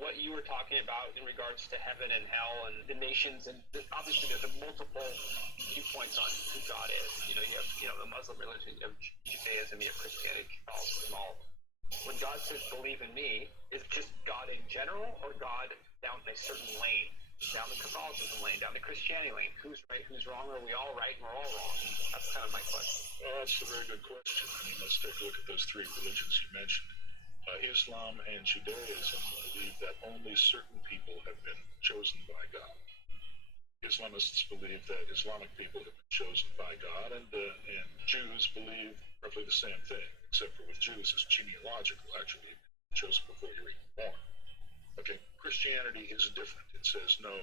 what you were talking about in regards to heaven and hell and the nations, and obviously there's a multiple viewpoints on who God is. You have the Muslim religion, you have Judaism, you have Christianity, Catholicism, all. When God says believe in me, is it just God in general, or God down a certain lane, down the Catholicism lane, down the Christianity lane? Who's right, who's wrong? Are we all right and we're all wrong? That's kind of my question. Well, that's a very good question. Let's take a look at those three religions you mentioned. Islam and Judaism believe that only certain people have been chosen by God. Islamists believe that Islamic people have been chosen by God, and Jews believe roughly the same thing, except for with Jews it's genealogical, actually, chosen before you're even born. Okay, Christianity is different. It says, no,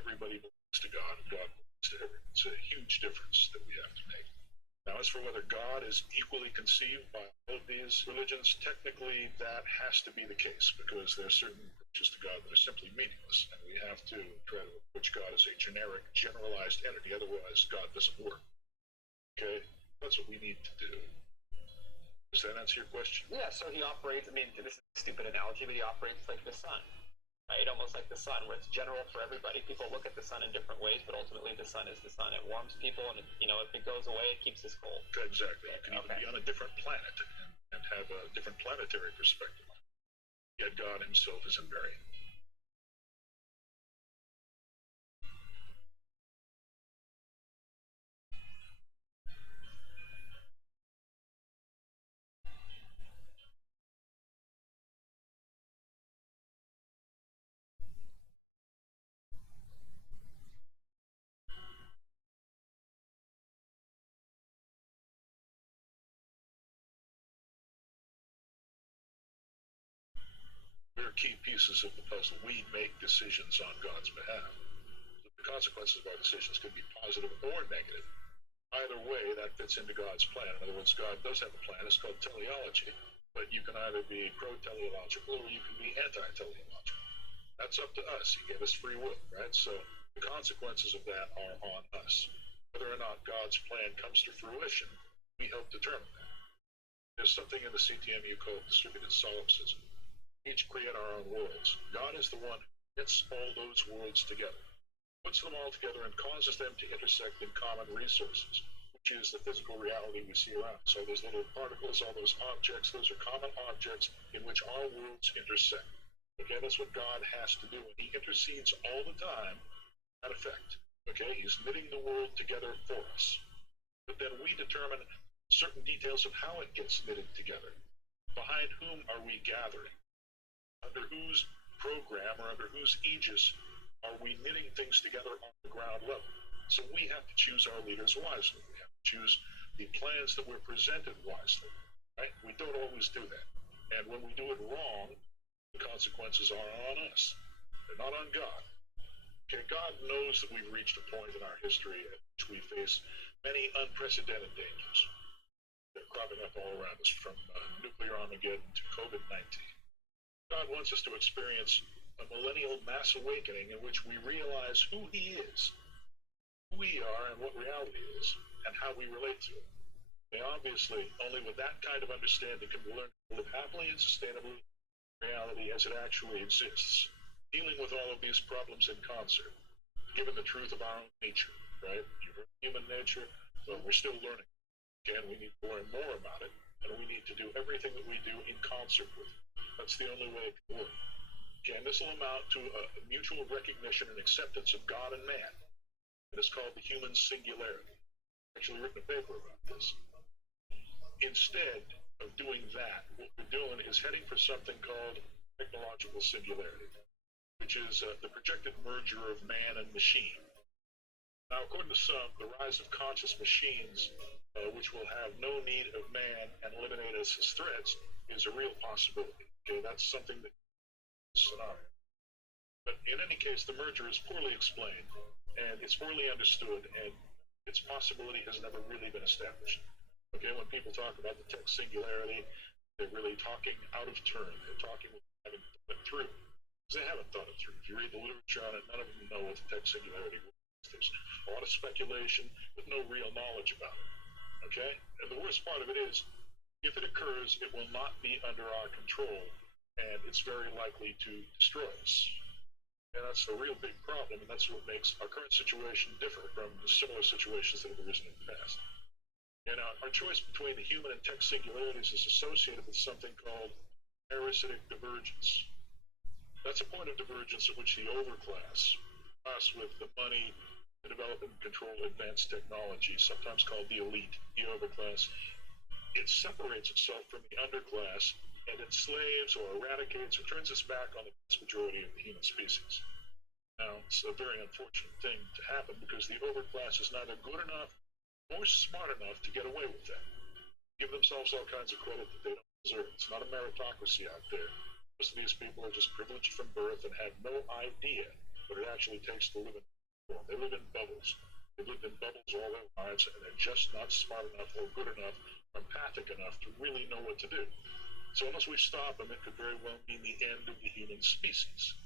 everybody belongs to God, and God belongs to everyone. It's a huge difference that we have to make. Now, as for whether God is equally conceived by all of these religions, technically that has to be the case, because there are certain approaches to God that are simply meaningless, and we have to try to approach God as a generic, generalized entity, otherwise God doesn't work. Okay? That's what we need to do. Does that answer your question? Yeah, so he operates, this is a stupid analogy, but he operates like the sun. Right? Almost like the sun, where it's general for everybody. People look at the sun in different ways, but ultimately the sun is the sun. It warms people, and if it goes away, it keeps us cold. Exactly. You can even be on a different planet and have a different planetary perspective. Yet God himself is invariant. We're key pieces of the puzzle. We make decisions on God's behalf. The consequences of our decisions could be positive or negative. Either way, that fits into God's plan. In other words, God does have a plan. It's called teleology. But you can either be pro-teleological or you can be anti-teleological. That's up to us. He gave us free will, right? So the consequences of that are on us. Whether or not God's plan comes to fruition, we help determine that. There's something in the CTMU called distributed solipsism. We each create our own worlds. God is the one who knits all those worlds together, puts them all together, and causes them to intersect in common resources, which is the physical reality we see around us. All those little particles, all those objects, those are common objects in which our worlds intersect. Okay, that's what God has to do, and he intercedes all the time in that effect. Okay, he's knitting the world together for us. But then we determine certain details of how it gets knitted together. Behind whom are we gathering? Under whose program or under whose aegis are we knitting things together on the ground level? So we have to choose our leaders wisely. We have to choose the plans that we're presented wisely. Right? We don't always do that. And when we do it wrong, the consequences are on us. They're not on God. Okay, God knows that we've reached a point in our history at which we face many unprecedented dangers. They're cropping up all around us, from nuclear Armageddon to COVID-19. God wants us to experience a millennial mass awakening in which we realize who he is, who we are, and what reality is, and how we relate to it. And obviously, only with that kind of understanding can we learn to live happily and sustainably in reality as it actually exists, dealing with all of these problems in concert, given the truth of our own nature, right? You've heard human nature, well, we're still learning. Again, we need to learn more about it, and we need to do everything that we do in concert with it. That's the only way it can work. Okay, and this will amount to a mutual recognition and acceptance of God and man. It is called the human singularity. I've actually written a paper about this. Instead of doing that, what we're doing is heading for something called technological singularity, which is the projected merger of man and machine. Now, according to some, the rise of conscious machines, which will have no need of man and eliminate us as threats, is a real possibility. Okay, that's something that scenario. But in any case, the merger is poorly explained, and it's poorly understood, and its possibility has never really been established. Okay, when people talk about the tech singularity, they're really talking out of turn. They're talking without having thought it through. Because they haven't thought it through. If you read the literature on it, none of them know what the tech singularity is. There's a lot of speculation, but no real knowledge about it. Okay? And the worst part of it is, if it occurs, it will not be under our control, and it's very likely to destroy us. And that's a real big problem, and that's what makes our current situation differ from the similar situations that have arisen in the past. And our choice between the human and tech singularities is associated with something called parasitic divergence. That's a point of divergence at which the overclass, class with the money to develop and control advanced technology, sometimes called the elite, the overclass, it separates itself from the underclass and enslaves or eradicates or turns its back on the vast majority of the human species. Now, it's a very unfortunate thing to happen because the overclass is neither good enough nor smart enough to get away with that. Give themselves all kinds of credit that they don't deserve. It's not a meritocracy out there. Most of these people are just privileged from birth and have no idea what it actually takes to live in the world. They live in bubbles. They've lived in bubbles all their lives, and they're just not smart enough or good enough or empathic enough to really know what to do. So unless we stop them, it could very well mean the end of the human species.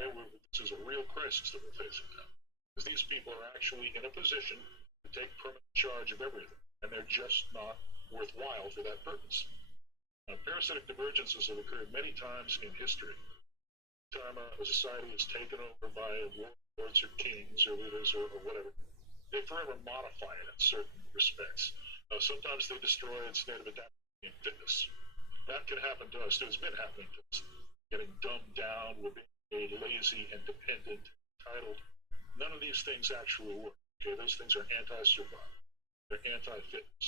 And this is a real crisis that we're facing now. Because these people are actually in a position to take permanent charge of everything, and they're just not worthwhile for that purpose. Now, parasitic divergences have occurred many times in history. Every time a society is taken over by warlords or kings or leaders or whatever, they forever modify it in certain respects. Sometimes they destroy its state of adaptation and fitness. That can happen to us too. It's been happening to us. Getting dumbed down, we're being lazy and dependent, entitled. None of these things actually work. Okay, those things are anti-survival. They're anti-fitness.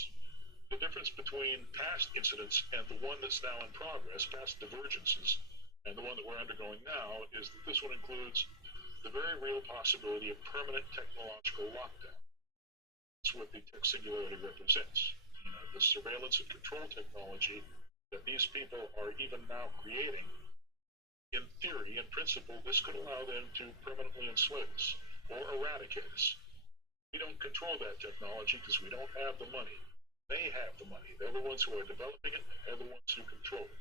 The difference between past incidents and the one that's now in progress, past divergences, and the one that we're undergoing now, is that this one includes the very real possibility of permanent technological lockdown. That's what the tech singularity represents. The surveillance and control technology that these people are even now creating, in theory, in principle, this could allow them to permanently enslave us or eradicate us. We don't control that technology because we don't have the money. They have the money. They're the ones who are developing it, and they're the ones who control it.